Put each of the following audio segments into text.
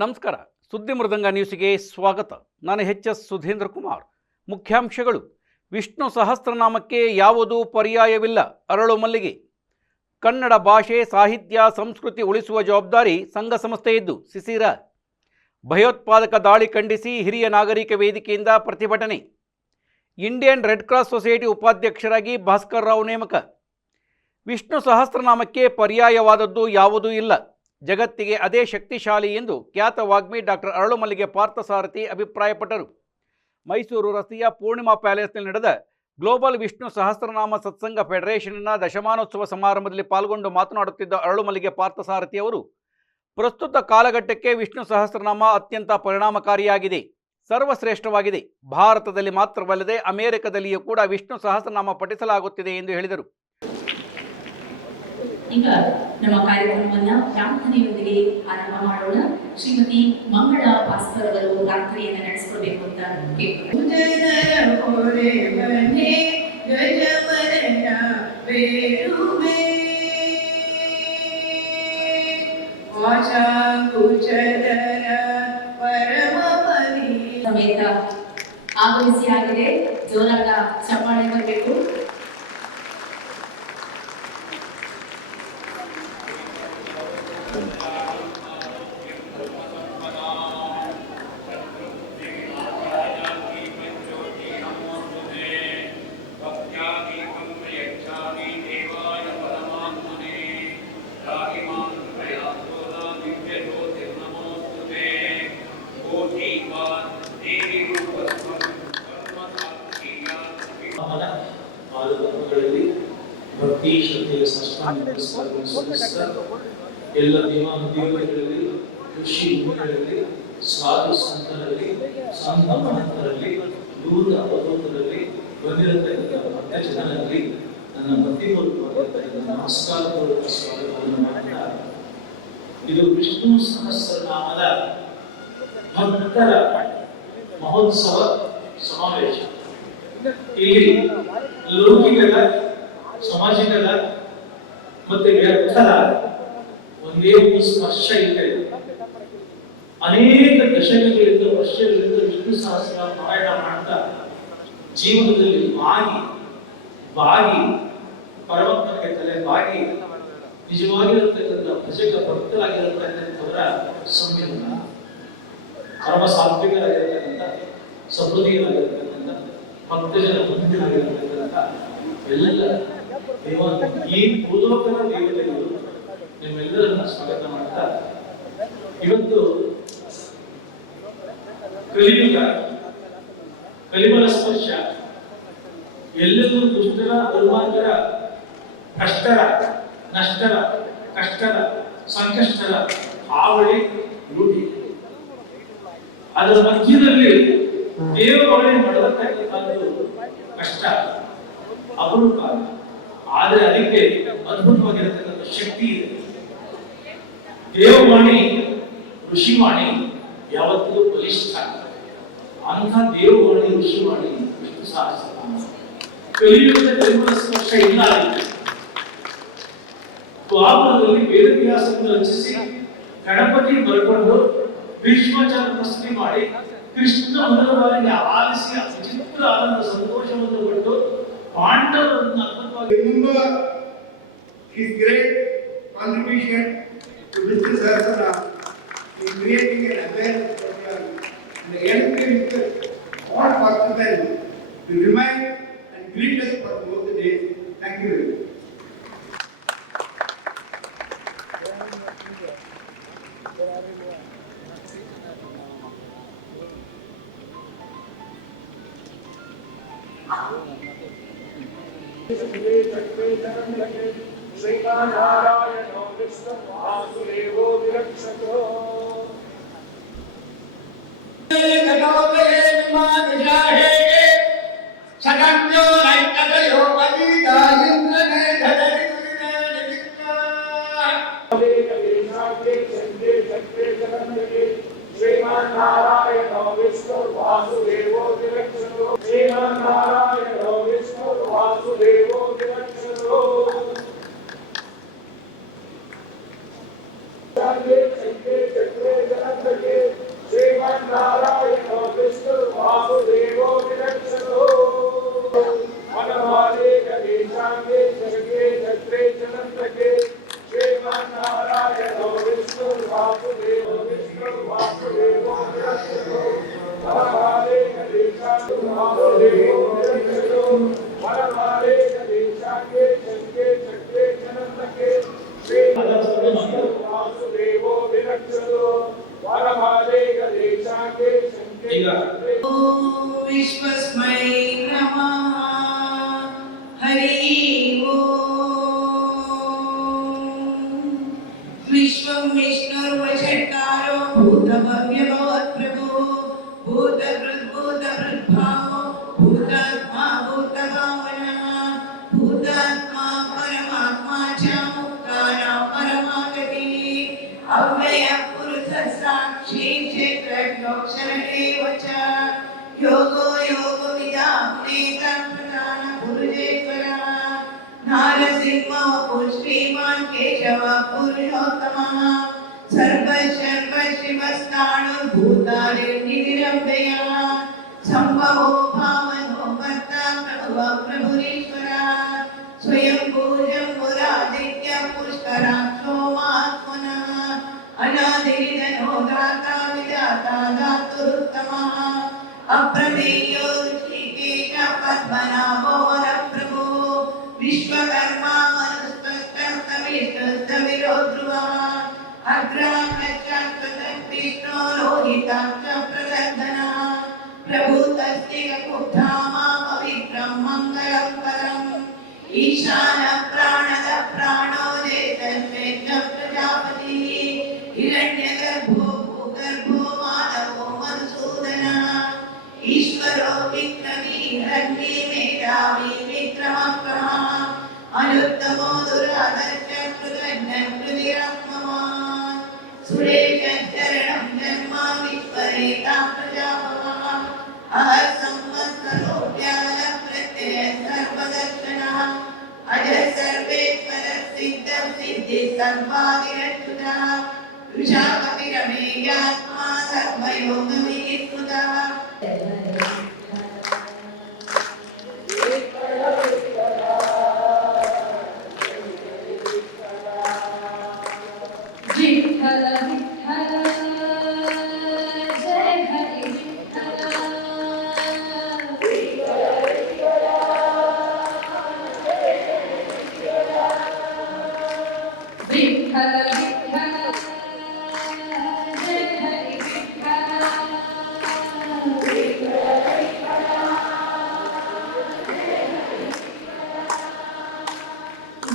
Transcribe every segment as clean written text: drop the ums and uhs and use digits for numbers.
ನಮಸ್ಕಾರ. ಸುದ್ದಿ ಮೃದಂಗ ನ್ಯೂಸ್ಗೆ ಸ್ವಾಗತ. ನಾನು ಎಚ್.ಎಸ್. ಸುಧೀಂದ್ರ ಕುಮಾರ್. ಮುಖ್ಯಾಂಶಗಳು: ವಿಷ್ಣು ಸಹಸ್ರನಾಮಕ್ಕೆ ಯಾವುದೂ ಪರ್ಯಾಯವಿಲ್ಲ, ಅರಳು ಮಲ್ಲಿಗೆ. ಕನ್ನಡ ಭಾಷೆ, ಸಾಹಿತ್ಯ, ಸಂಸ್ಕೃತಿ ಉಳಿಸುವ ಜವಾಬ್ದಾರಿ ಸಂಘ ಸಂಸ್ಥೆಯದ್ದು, ಸಿಸಿರ. ಭಯೋತ್ಪಾದಕ ದಾಳಿ ಖಂಡಿಸಿ ಹಿರಿಯ ನಾಗರಿಕ ವೇದಿಕೆಯಿಂದ ಪ್ರತಿಭಟನೆ. ಇಂಡಿಯನ್ ರೆಡ್ ಕ್ರಾಸ್ ಸೊಸೈಟಿ ಉಪಾಧ್ಯಕ್ಷರಾಗಿ ಭಾಸ್ಕರ್ ರಾವ್ ನೇಮಕ. ವಿಷ್ಣು ಸಹಸ್ರನಾಮಕ್ಕೆ ಪರ್ಯಾಯವಾದದ್ದು ಯಾವುದೂ ಇಲ್ಲ, ಜಗತ್ತಿಗೆ ಅದೇ ಶಕ್ತಿಶಾಲಿ ಎಂದು ಖ್ಯಾತ ವಾಗ್ಮಿ ಡಾಕ್ಟರ್ ಅರಳು ಮಲ್ಲಿಗೆ ಪಾರ್ಥಸಾರಥಿ ಅಭಿಪ್ರಾಯಪಟ್ಟರು. ಮೈಸೂರು ರಸ್ತೆಯ ಪೂರ್ಣಿಮಾ ಪ್ಯಾಲೇಸ್ನಲ್ಲಿ ನಡೆದ ಗ್ಲೋಬಲ್ ವಿಷ್ಣು ಸಹಸ್ರನಾಮ ಸತ್ಸಂಗ ಫೆಡರೇಷನ್ನ ದಶಮಾನೋತ್ಸವ ಸಮಾರಂಭದಲ್ಲಿ ಪಾಲ್ಗೊಂಡು ಮಾತನಾಡುತ್ತಿದ್ದ ಅರಳು ಮಲ್ಲಿಗೆ ಪಾರ್ಥಸಾರಥಿ ಅವರು, ಪ್ರಸ್ತುತ ಕಾಲಘಟ್ಟಕ್ಕೆ ವಿಷ್ಣು ಸಹಸ್ರನಾಮ ಅತ್ಯಂತ ಪರಿಣಾಮಕಾರಿಯಾಗಿದೆ, ಸರ್ವಶ್ರೇಷ್ಠವಾಗಿದೆ. ಭಾರತದಲ್ಲಿ ಮಾತ್ರವಲ್ಲದೆ ಅಮೆರಿಕದಲ್ಲಿಯೂ ಕೂಡ ವಿಷ್ಣು ಸಹಸ್ರನಾಮ ಪಠಿಸಲಾಗುತ್ತಿದೆ ಎಂದು ಹೇಳಿದರು. ಈಗ ನಮ್ಮ ಕಾರ್ಯಕ್ರಮವನ್ನ ಪ್ರಾರ್ಥನೆಯೊಂದಿಗೆ ಆರಂಭ ಮಾಡೋಣ. ಶ್ರೀಮತಿ ಮಂಗಳ ಭಾಸ್ಕರ್ ಅವರು ಪ್ರಾರ್ಥನೆಯನ್ನು ನಡೆಸಿಕೊಳ್ಬೇಕು ಅಂತ ಸಮೇತ ಆಗಮಿಸಿ ಆಗಿದೆ. ಜೋರಾದ ಚಪ್ಪಾಳೆ ಬರಬೇಕು. ಭಕ್ತಿ ಶ್ರದ್ಧೆಯ ಎಲ್ಲ ದೇವಾನುದೇವತೆಗಳಲ್ಲಿ, ಋಷಿ ಮುನಿಗಳಲ್ಲಿ, ಸಾಧು ಸಂತರಲ್ಲಿ, ಸಂತ ಮಹಂತರಲ್ಲಿ, ದೂತ ಅವಧೂತರಲ್ಲಿ ಬಂದಿರತಕ್ಕಂಥ ಭಕ್ತಜನರಲ್ಲಿ ನನ್ನ ಭಕ್ತಿಪೂರ್ವಕವಾದ ನಮಸ್ಕಾರಪೂರ್ವಕ ಸ್ವಾಗತವನ್ನು ಮಾಡ್ತಾ, ಇದು ವಿಷ್ಣು ಸಹಸ್ರನಾಮದ ಭಕ್ತರ ಮಹೋತ್ಸವ ಸಮಾವೇಶ. ಇಲ್ಲಿ ಲೌಕಿಕದ, ಸಾಮಾಜಿಕದ ಮತ್ತೆ ವ್ಯರ್ಥದ ಒಂದೇ ಒಂದು ಸ್ಪರ್ಶ ಇದೆ. ಅನೇಕ ದಶಕಗಳಿಂದ, ವರ್ಷಗಳಿಂದ ವಿಷ್ಣು ಸಹಸ್ರ ಪಾರಾಯಣ ಮಾಡ್ತಾ ಜೀವನದಲ್ಲಿ ಬಾಗಿ ಪರಮಾತ್ಮಕ್ಕೆ ತಲೆ ಬಾಗಿ ನಿಜವಾಗಿರತಕ್ಕಂಥ ಭಜಕ ಭಕ್ತರಾಗಿರತಕ್ಕಂಥವರ ಸಮ್ಮೇಳನ, ಪರಮ ಸಾತ್ವಿಕರಾಗಿರತಕ್ಕಂಥ, ಸಹೃದಯರಾಗಿರತಕ್ಕಂಥ, ಭಕ್ತಜನ ಬಂಧುಗಳಾಗಿರತಕ್ಕಂಥ ಎಲ್ಲ ಈ ಭೂಲೋಕದ ದೇವತೆಗಳು ನಿಮ್ಮೆಲ್ಲರನ್ನ ಸ್ವಾಗತ ಮಾಡ್ತಾ, ಇವತ್ತು ಕಲಿಯುಗ, ಕಲಿಮಲ ಸ್ಪರ್ಶ, ಎಲ್ಲರೂ ದುಷ್ಟರ, ದುರ್ಮಾರ್ಗರ, ಭ್ರಷ್ಟರ, ನಷ್ಟರ, ಕಷ್ಟರ, ಸಂಕಷ್ಟರ ಹಾವಳಿ ರೂಢಿ. ಅದರ ಮಧ್ಯದಲ್ಲಿ ದೇವವಾಣಿ ಮಾಡತಕ್ಕಂಥದ್ದು ಕಷ್ಟ, ಅಪರೂಪ. ಆದರೆ ಅದಕ್ಕೆ ಅದ್ಭುತವಾಗಿರತಕ್ಕಂಥ ಶಕ್ತಿ ಇದೆ. ದೇವವಾಣಿ, ಋಷಿವಾಣಿ ಯಾವತ್ತಿಗೂ ಬಲಿಷ್ಠ. ಅಂಥ ದೇವವಾಣಿ, ಋಷಿವಾಣಿ ವಿಷ್ಣು ಸಹಸ್ರನಾಮ. ಕಲಿಯುಗದ ಕಲಿಮಲ ಸ್ಪರ್ಶ ಇಲ್ಲ. ದ್ವಾಪರದಲ್ಲಿ ವೇದವ್ಯಾಸವನ್ನು ರಚಿಸಿ ಗಣಪತಿ ಬರ್ಕೊಂಡು ಭೀಷ್ಮಾಚಾರ್ಯ ಪ್ರಸ್ತುತಿ ಮಾಡಿ ಕೃಷ್ಣ ಮೊದಲ ಬಾರಿಗೆ ಆಲಿಸಿ ವಿಚಿತ್ರ ಆನಂದ ಸಂತೋಷವನ್ನು ಪಟ್ಟು ಪಾಂಡವರನ್ನು ಅದ್ಭುತವಾಗಿ his great contribution to Vishnu Sahasranama in creating an awareness program and helping all participants to remind and greet us for both the days. Thank you very much. श्रीनारायणो Vishnu वासुदेवो विरक्षतो कटोदये विमानजाहे सगम्यो नैकदयो कविता इंद्रने धदरिने निमित्ता श्रीनारायणो विष्णु वासुदेवो विरक्षतो श्रीनारायणो विष्णु वासुदेवो विरक्षतो चक्रे चक्रे जगन्नाथ वासुदेवो विरक्षतु वरमाले गणेशाके ಈಗ ॐ विश्वस्मै नमः हरि ॐ विश्वं विष्णुर्वषट्कारो भूतभव्यभवत्प्रभो भूतभृद्भावो भूतात्मा भूतभावनः भूतात्मा परमात्मा च मुक्तानां परमागतिः अव्ययः पुरुषः साक्षी क्षेत्रज्ञोऽक्षर एव च योगो योगविदां प्रधानपुरुषेश्वरः नारसिंहो श्रीमान् केशवः पुरुषोत्तमः सर्वशिवस्ताणुर्भूतानिर्निरम्भयः सम्भवो भावनो भर्ता प्रभुः प्रभुरीश्वरः स्वयं पूजं पुरादित्य पुष्कराक्षो महात्मनः अनादिर्धनो दाता विदाता दातुरुत्तमः अप्रमेयो ऋषिकेश पद्मनाभो वरप्रभो विश्वकर्मा मनुष्यस्तविष्टस्तविरो ध्रुवः अग्राह्यश्चात्विष्णो लोहिताक्ष प्रदर्दनः प्रभूतस्तिक कुब्धामा पवित्रं मङ्गलं परम् ईशान प्राणद प्राणो देशश्रेष्ठ प्रजापतिः हिरण्यगर्भो भूगर्भो माधवो मधुसूदनः ईश्वरो विक्रमी हिरण्ये मेधावी विक्रमः अनुत्तमो दुरादर्श कृतज्ञ कृतिरात्मवान् सुरेशरणं जन्म विश्वरेता प्रजापवः असंवत्सरो ज्ञान प्रत्यय सर्वदर्शनः अज सर्वेश्वर सिद्ध सिद्धि सर्वादिरच्युतः वृषाकपिरमेयात्मा सर्वयोग विनिष्कृतः विठ्ठल विठ्ठल जय हरि विठ्ठल विठ्ठल विठ्ठल जय हरि विठ्ठल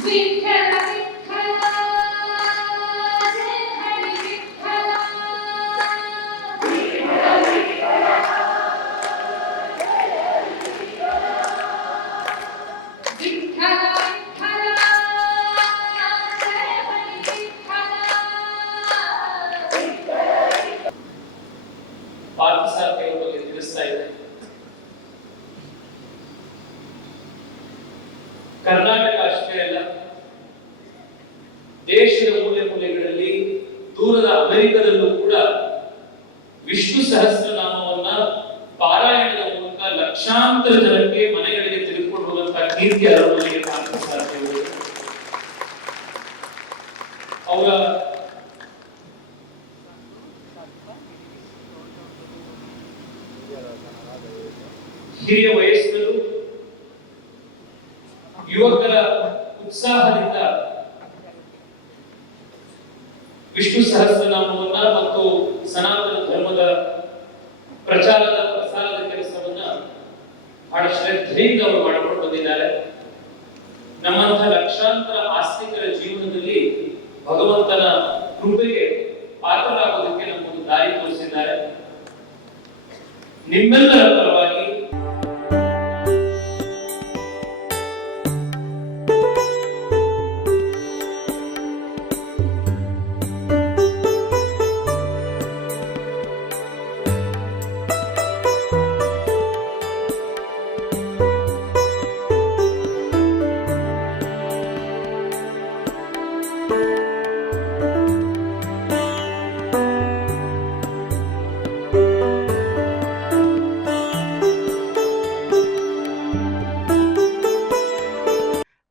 विठ्ठल विठ्ठल जय हरि विठ्ठल विठ्ठल विठ्ठल जय हरि विठ्ठल ಪಾರ್ಥಸಾರಥಿಗಳ ಬಗ್ಗೆ ತಿಳಿಸ್ತಾ ಇದೆ. ಕರ್ನಾಟಕ ಅಷ್ಟೇ ಅಲ್ಲ, ದೇಶದ ಮೂಲೆ ಮೂಲೆಗಳಲ್ಲಿ, ದೂರದ ಅಮೆರಿಕದಲ್ಲೂ ಕೂಡ ವಿಷ್ಣು ಸಹಸ್ರನಾಮವನ್ನ ಪಾರಾಯಣದ ಮೂಲಕ ಲಕ್ಷಾಂತರ ಜನಕ್ಕೆ ಮನೆಗಳಿಗೆ ತೆಗೆದುಕೊಂಡು ಹೋಗುವಂತಹ ಕೀರ್ತಿ ಅರಮನೆಗೆ ಪಾರ್ಥಸಾರಥಿಗಳು. ಅವರ ಹಿರಿಯ ವಯಸ್ಸಿನಲ್ಲೂ ಯುವಕರ ಉತ್ಸಾಹದಿಂದ ವಿಷ್ಣು ಸಹಸ್ರನಾಮವನ್ನ ಮತ್ತು ಸನಾತನ ಧರ್ಮದ ಪ್ರಚಾರದ ಪ್ರಸಾರದ ಕೆಲಸವನ್ನ ಬಹಳ ಶ್ರದ್ಧೆಯಿಂದ ಅವರು ಮಾಡಿಕೊಂಡು ಬಂದಿದ್ದಾರೆ. ನಮ್ಮಂತಹ ಲಕ್ಷಾಂತರ ಆಸ್ತಿಕರ ಜೀವನದಲ್ಲಿ ಭಗವಂತನ ಕೃಪೆಗೆ ಪಾತ್ರರಾಗೋದಕ್ಕೆ ನಮ್ಮೊಂದು ದಾರಿ ತೋರಿಸಿದ್ದಾರೆ. ನಿಮ್ಮೆಲ್ಲರ ಪರವಾಗಿ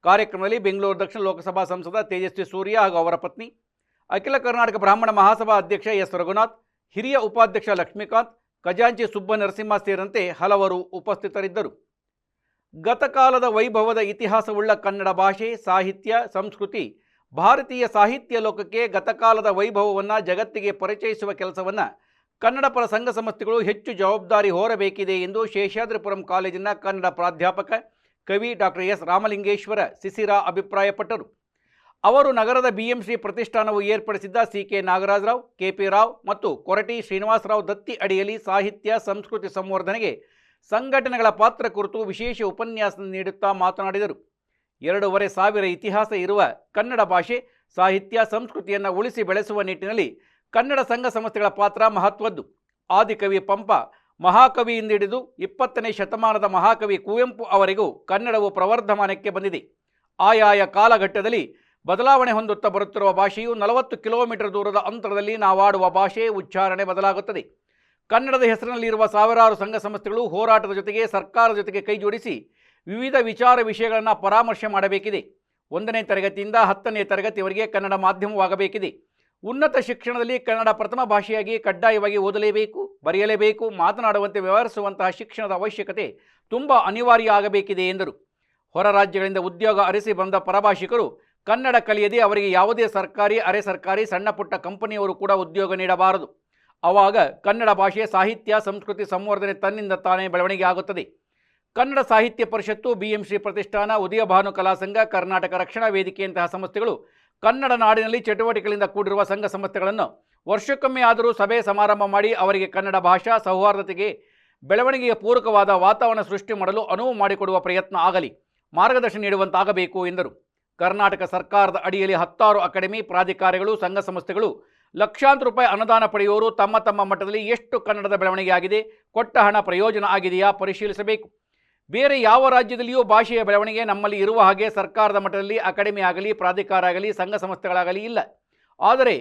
ಕಾರ್ಯಕ್ರಮದಲ್ಲಿ ಬೆಂಗಳೂರು ದಕ್ಷಿಣ ಲೋಕಸಭಾ ಸಂಸದ ತೇಜಸ್ವಿ ಸೂರ್ಯ ಹಾಗೂ ಅವರ ಪತ್ನಿ, ಅಖಿಲ ಕರ್ನಾಟಕ ಬ್ರಾಹ್ಮಣ ಮಹಾಸಭಾ ಅಧ್ಯಕ್ಷ ಎಸ್ ರಘುನಾಥ್, ಹಿರಿಯ ಉಪಾಧ್ಯಕ್ಷ ಲಕ್ಷ್ಮೀಕಾಂತ್, ಖಜಾಂಚಿ ಸುಬ್ಬ ನರಸಿಂಹ ಸೇರಿದಂತೆ ಹಲವರು ಉಪಸ್ಥಿತರಿದ್ದರು. ಗತಕಾಲದ ವೈಭವದ ಇತಿಹಾಸವುಳ್ಳ ಕನ್ನಡ ಭಾಷೆ, ಸಾಹಿತ್ಯ, ಸಂಸ್ಕೃತಿ ಭಾರತೀಯ ಸಾಹಿತ್ಯ ಲೋಕಕ್ಕೆ ಗತಕಾಲದ ವೈಭವವನ್ನು ಜಗತ್ತಿಗೆ ಪರಿಚಯಿಸುವ ಕೆಲಸವನ್ನು ಕನ್ನಡಪರ ಸಂಘ ಸಂಸ್ಥೆಗಳು ಹೆಚ್ಚು ಜವಾಬ್ದಾರಿ ಹೊರಬೇಕಿದೆ ಎಂದು ಶೇಷಾದ್ರಿಪುರಂ ಕಾಲೇಜಿನ ಕನ್ನಡ ಪ್ರಾಧ್ಯಾಪಕ ಕವಿ ಡಾಕ್ಟರ್ ಎಸ್ ರಾಮಲಿಂಗೇಶ್ವರ ಸಿಸಿರಾ ಅಭಿಪ್ರಾಯಪಟ್ಟರು. ಅವರು ನಗರದ BMC ಪ್ರತಿಷ್ಠಾನವು ಏರ್ಪಡಿಸಿದ್ದ CK ನಾಗರಾಜರಾವ್, KP ರಾವ್ ಮತ್ತು ಕೊರಟಿ ಶ್ರೀನಿವಾಸರಾವ್ ದತ್ತಿ ಅಡಿಯಲ್ಲಿ ಸಾಹಿತ್ಯ ಸಂಸ್ಕೃತಿ ಸಂವರ್ಧನೆಗೆ ಸಂಘಟನೆಗಳ ಪಾತ್ರ ಕುರಿತು ವಿಶೇಷ ಉಪನ್ಯಾಸ ನೀಡುತ್ತಾ ಮಾತನಾಡಿದರು. 2,500 ಇತಿಹಾಸ ಇರುವ ಕನ್ನಡ ಭಾಷೆ, ಸಾಹಿತ್ಯ, ಸಂಸ್ಕೃತಿಯನ್ನು ಉಳಿಸಿ ಬೆಳೆಸುವ ನಿಟ್ಟಿನಲ್ಲಿ ಕನ್ನಡ ಸಂಘ ಸಂಸ್ಥೆಗಳ ಪಾತ್ರ ಮಹತ್ವದ್ದು. ಆದಿಕವಿ ಪಂಪ ಮಹಾಕವಿಯಿಂದ ಹಿಡಿದು 20ನೇ ಶತಮಾನದ ಮಹಾಕವಿ ಕುವೆಂಪು ಅವರಿಗೂ ಕನ್ನಡವು ಪ್ರವರ್ಧಮಾನಕ್ಕೆ ಬಂದಿದೆ. ಆಯಾಯ ಕಾಲಘಟ್ಟದಲ್ಲಿ ಬದಲಾವಣೆ ಹೊಂದುತ್ತಾ ಬರುತ್ತಿರುವ ಭಾಷೆಯು 40 ಕಿಲೋಮೀಟರ್ ದೂರದ ಅಂತರದಲ್ಲಿ ನಾವಾಡುವ ಭಾಷೆ ಉಚ್ಚಾರಣೆ ಬದಲಾಗುತ್ತದೆ. ಕನ್ನಡದ ಹೆಸರಿನಲ್ಲಿರುವ ಸಾವಿರಾರು ಸಂಘ ಸಂಸ್ಥೆಗಳು ಹೋರಾಟದ ಜೊತೆಗೆ ಸರ್ಕಾರದ ಜೊತೆಗೆ ಕೈಜೋಡಿಸಿ ವಿವಿಧ ವಿಷಯಗಳನ್ನು ಪರಾಮರ್ಶೆ ಮಾಡಬೇಕಿದೆ. 1ನೇ ತರಗತಿಯಿಂದ 10ನೇ ತರಗತಿಯವರೆಗೆ ಕನ್ನಡ ಮಾಧ್ಯಮವಾಗಬೇಕಿದೆ. ಉನ್ನತ ಶಿಕ್ಷಣದಲ್ಲಿ ಕನ್ನಡ ಪ್ರಥಮ ಭಾಷೆಯಾಗಿ ಕಡ್ಡಾಯವಾಗಿ ಓದಲೇಬೇಕು, ಬರೆಯಲೇಬೇಕು, ಮಾತನಾಡುವಂತೆ ವ್ಯವಹರಿಸುವಂತಹ ಶಿಕ್ಷಣದ ಅವಶ್ಯಕತೆ ತುಂಬ ಅನಿವಾರ್ಯ ಆಗಬೇಕಿದೆ ಎಂದರು. ಹೊರ ರಾಜ್ಯಗಳಿಂದ ಉದ್ಯೋಗ ಅರಸಿ ಬಂದ ಪರಭಾಷಿಕರು ಕನ್ನಡ ಕಲಿಯದೆ ಅವರಿಗೆ ಯಾವುದೇ ಸರ್ಕಾರಿ, ಅರೆ ಸರ್ಕಾರಿ, ಸಣ್ಣ ಪುಟ್ಟ ಕಂಪನಿಯವರು ಕೂಡ ಉದ್ಯೋಗ ನೀಡಬಾರದು. ಆವಾಗ ಕನ್ನಡ ಭಾಷೆ, ಸಾಹಿತ್ಯ, ಸಂಸ್ಕೃತಿ ಸಂವರ್ಧನೆ ತನ್ನಿಂದ ತಾನೇ ಬೆಳವಣಿಗೆ ಆಗುತ್ತದೆ. ಕನ್ನಡ ಸಾಹಿತ್ಯ ಪರಿಷತ್ತು, BMC ಪ್ರತಿಷ್ಠಾನ, ಉದಯ ಭಾನು ಕಲಾ ಸಂಘ, ಕರ್ನಾಟಕ ರಕ್ಷಣಾ ವೇದಿಕೆಯಂತಹ ಸಂಸ್ಥೆಗಳು ಕನ್ನಡ ನಾಡಿನಲ್ಲಿ ಚಟುವಟಿಕೆಗಳಿಂದ ಕೂಡಿರುವ ಸಂಘ ಸಂಸ್ಥೆಗಳನ್ನು ವರ್ಷಕ್ಕೊಮ್ಮೆ ಆದರೂ ಸಭೆ ಸಮಾರಂಭ ಮಾಡಿ ಅವರಿಗೆ ಕನ್ನಡ ಭಾಷಾ ಸೌಹಾರ್ದತೆಗೆ ಬೆಳವಣಿಗೆಯ ಪೂರಕವಾದ ವಾತಾವರಣ ಸೃಷ್ಟಿ ಮಾಡಲು ಅನುವು ಮಾಡಿಕೊಡುವ ಪ್ರಯತ್ನ ಆಗಲಿ, ಮಾರ್ಗದರ್ಶನ ನೀಡುವಂತಾಗಬೇಕು ಎಂದರು. ಕರ್ನಾಟಕ ಸರ್ಕಾರದ ಅಡಿಯಲ್ಲಿ 10 ಅಕಾಡೆಮಿ, ಪ್ರಾಧಿಕಾರಗಳು, ಸಂಘ ಸಂಸ್ಥೆಗಳು ಲಕ್ಷಾಂತರ ರೂಪಾಯಿ ಅನುದಾನ ಪಡೆಯುವವರು ತಮ್ಮ ತಮ್ಮ ಮಟ್ಟದಲ್ಲಿ ಎಷ್ಟು ಕನ್ನಡದ ಬೆಳವಣಿಗೆ ಆಗಿದೆ, ಕೊಟ್ಟ ಹಣ ಪ್ರಯೋಜನ ಆಗಿದೆಯಾ ಪರಿಶೀಲಿಸಬೇಕು. ಬೇರೆ ಯಾವ ರಾಜ್ಯದಲ್ಲಿಯೂ ಭಾಷೆಯ ಬೆಳವಣಿಗೆ ನಮ್ಮಲ್ಲಿ ಇರುವ ಹಾಗೆ ಸರ್ಕಾರದ ಮಟ್ಟದಲ್ಲಿ ಅಕಾಡೆಮಿ ಆಗಲಿ, ಪ್ರಾಧಿಕಾರ ಆಗಲಿ, ಸಂಘ ಸಂಸ್ಥೆಗಳಾಗಲಿ ಇಲ್ಲ. ಆದರೆ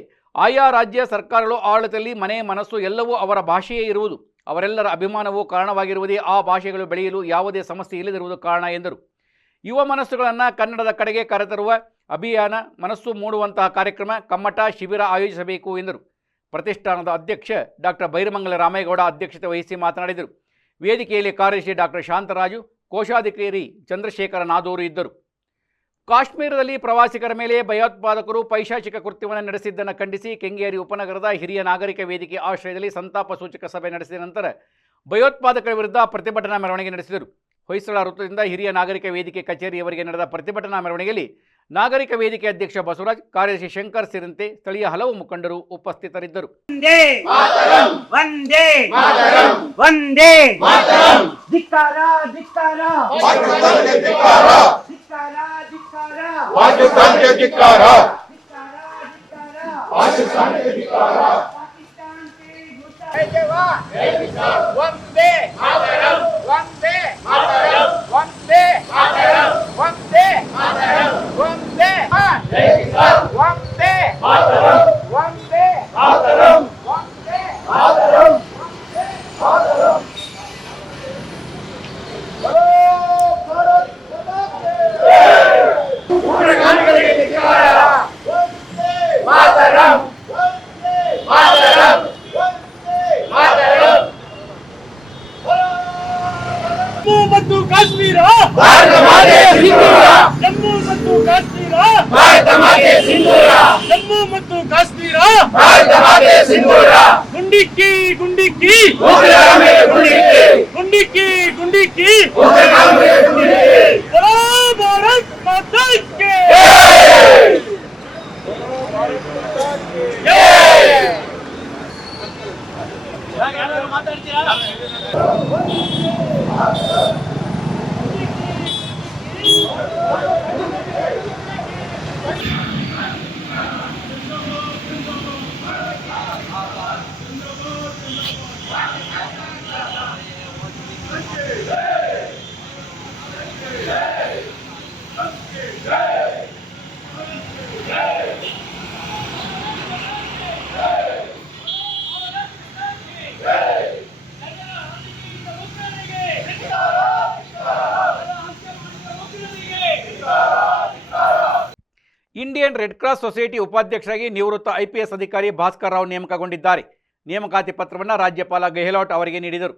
ಆಯಾ ರಾಜ್ಯ ಸರ್ಕಾರಗಳು ಆಡಳಿತದಲ್ಲಿ ಮನೆ, ಮನಸ್ಸು ಎಲ್ಲವೂ ಅವರ ಭಾಷೆಯೇ ಇರುವುದು. ಅವರೆಲ್ಲರ ಅಭಿಮಾನವೂ ಕಾರಣವಾಗಿರುವುದೇ ಆ ಭಾಷೆಗಳು ಬೆಳೆಯಲು ಯಾವುದೇ ಸಮಸ್ಯೆ ಇಲ್ಲದಿರುವುದು ಕಾರಣ ಎಂದರು. ಯುವ ಮನಸ್ಸುಗಳನ್ನು ಕನ್ನಡದ ಕಡೆಗೆ ಕರೆತರುವ ಅಭಿಯಾನ, ಮನಸ್ಸು ಮೂಡುವಂತಹ ಕಾರ್ಯಕ್ರಮ, ಕಮ್ಮಟ, ಶಿಬಿರ ಆಯೋಜಿಸಬೇಕು ಎಂದರು. ಪ್ರತಿಷ್ಠಾನದ ಅಧ್ಯಕ್ಷ ಡಾಕ್ಟರ್ ಬೈರಮಂಗಲ ರಾಮೇಗೌಡ ಅಧ್ಯಕ್ಷತೆ ವಹಿಸಿ ಮಾತನಾಡಿದರು. ವೇದಿಕೆಯಲ್ಲಿ ಕಾರ್ಯದರ್ಶಿ ಡಾಕ್ಟರ್ ಶಾಂತರಾಜು, ಕೋಶಾಧಿಕಾರಿ ಚಂದ್ರಶೇಖರ ನಾದೂರು ಇದ್ದರು. ಕಾಶ್ಮೀರದಲ್ಲಿ ಪ್ರವಾಸಿಗರ ಮೇಲೆ ಭಯೋತ್ಪಾದಕರು ಪೈಶಾಚಿಕ ಕೃತ್ಯವನ್ನು ನಡೆಸಿದ್ದನ್ನು ಖಂಡಿಸಿ ಕೆಂಗೇರಿ ಉಪನಗರದ ಹಿರಿಯ ನಾಗರಿಕ ವೇದಿಕೆ ಆಶ್ರಯದಲ್ಲಿ ಸಂತಾಪ ಸೂಚಕ ಸಭೆ ನಡೆಸಿದ ನಂತರ ಭಯೋತ್ಪಾದಕರ ವಿರುದ್ಧ ಪ್ರತಿಭಟನಾ ಮೆರವಣಿಗೆ ನಡೆಸಿದರು. ಹೊಯ್ಸಳ ವೃತ್ತದಿಂದ ಹಿರಿಯ ನಾಗರಿಕ ವೇದಿಕೆ ಕಚೇರಿಯವರೆಗೆ ನಡೆದ ಪ್ರತಿಭಟನಾ ಮೆರವಣಿಗೆಯಲ್ಲಿ ನಾಗರಿಕ ವೇದಿಕೆ ಅಧ್ಯಕ್ಷ ಬಸವರಾಜ್, ಕಾರ್ಯದರ್ಶಿ ಶಂಕರ್ ಸೇರಿದಂತೆ ಸ್ಥಳೀಯ ಹಲವು ಮುಖಂಡರು ಉಪಸ್ಥಿತರಿದ್ದರು. ಗುಂಡಿಕ್ಕಿ ಗುಂಡಿಕ್ಕಿ ಗುಂಡಿಕ್ಕಿ ಗುಂಡಿಕ್ಕಿ ಭಾರತ್ ಮಾತಾ ಕಿ ಇಂಡಿಯನ್ ರೆಡ್ ಕ್ರಾಸ್ ಸೊಸೈಟಿ ಉಪಾಧ್ಯಕ್ಷರಾಗಿ ನಿವೃತ್ತ IPS ಅಧಿಕಾರಿ ಭಾಸ್ಕರ್ ರಾವ್ ನೇಮಕಗೊಂಡಿದ್ದಾರೆ. ನೇಮಕಾತಿ ಪತ್ರವನ್ನು ರಾಜ್ಯಪಾಲ ಗೆಹ್ಲೋಟ್ ಅವರಿಗೆ ನೀಡಿದರು.